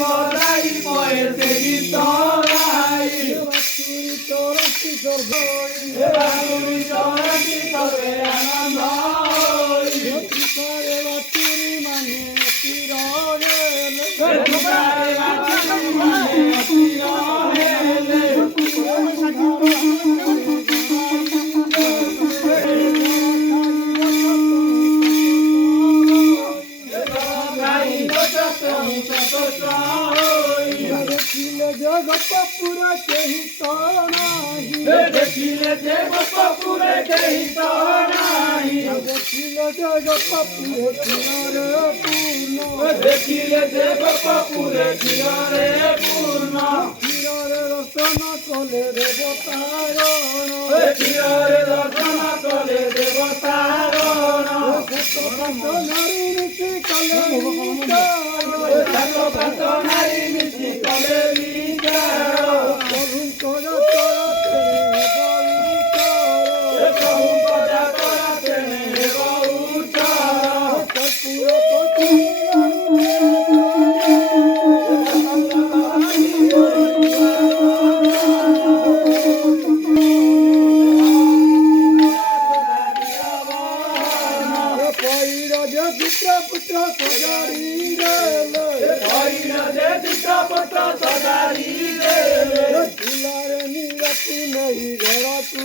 বলাই পয়েতে গীতরাই বাতুরি তোরটি করবে বাতুরি তোরটি করবে আনন্দ করে বাতুরি মানে চিররে বাতুরি মানে চিরহেলে জগৎ পুরা কেহি তনাহি দেখিলে যে গোপপুরে কেহি তো নাই দেখিলে জগৎ পুরে কিনারে পূর্ণ দেখিলে যে গোপপুরে কিনারে পূর্ণ কিনারে রচনা কলে দেবতারণ কিনারে রচনা কলে দেবতারণ নারী নীতি কলে কত নারী মিশি কলে বিচার প্রভু করা করাতে প্রভু পদা করাতে বহুচার পুত্র সজারি যে চিত্রপট সজারি ফুলারে নিরতু নেই ঘরা তু